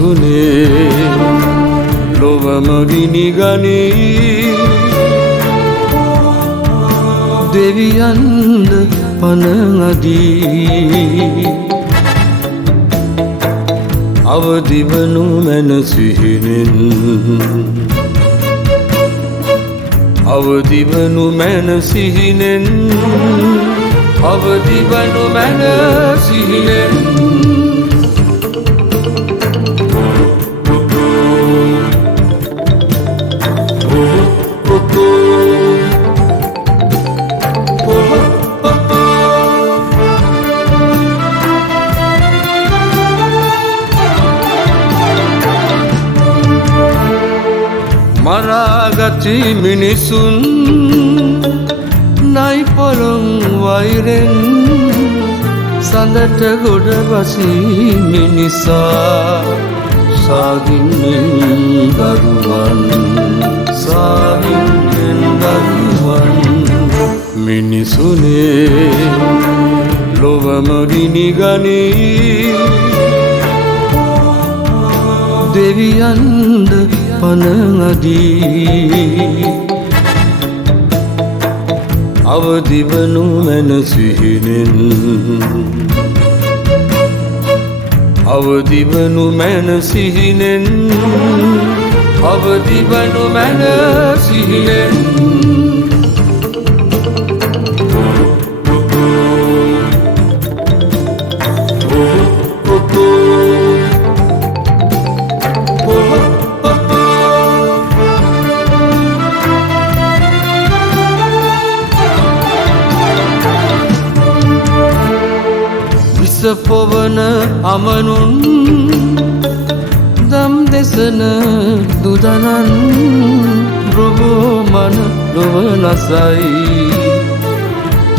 මිනිසුනේ ලොවම ගිනිගනී දෙවියන්ද පණ අදී අවදිවනු මැන සිහිනෙන් අවදිවනු මැන සිහිනෙන් අවදිවනු මැන සිහිනෙන් මරාගති මිනිසුන් නයි පොළොන් වෛරෙන් සඳට ගොඩ බසී මිනිසා සාගින්නෙන් දරුවන් සාගින්නෙන් දරුවන් මිනිසුනේ ලොවම ගිනිගනී දෙවියන්ද පණ අදී අවදිවනු මැන සිහිනෙන් අවදිවනු මැන සිහිනෙන් අවදිවනු මැන සිහිනෙන් පොවන අමනුන් දම් දෙසන දුදනන් ප්‍රබෝමන ලොව නසයි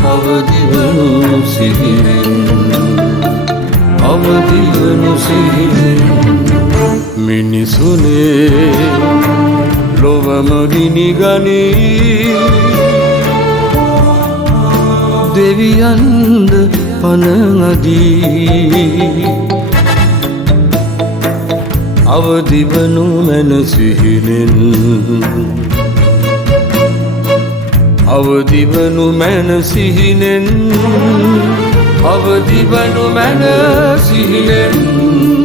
අවදිවනු සිහිනෙන් අවදිවනු සිහිනෙන් මිනිසුනේ ලොවම ගිනිගනී දෙවියන්ද පණ අදී අවදිවනු මැන සිහිනෙන් අවදිවනු මැන සිහිනෙන් අවදිවනු මැන සිහිනෙන්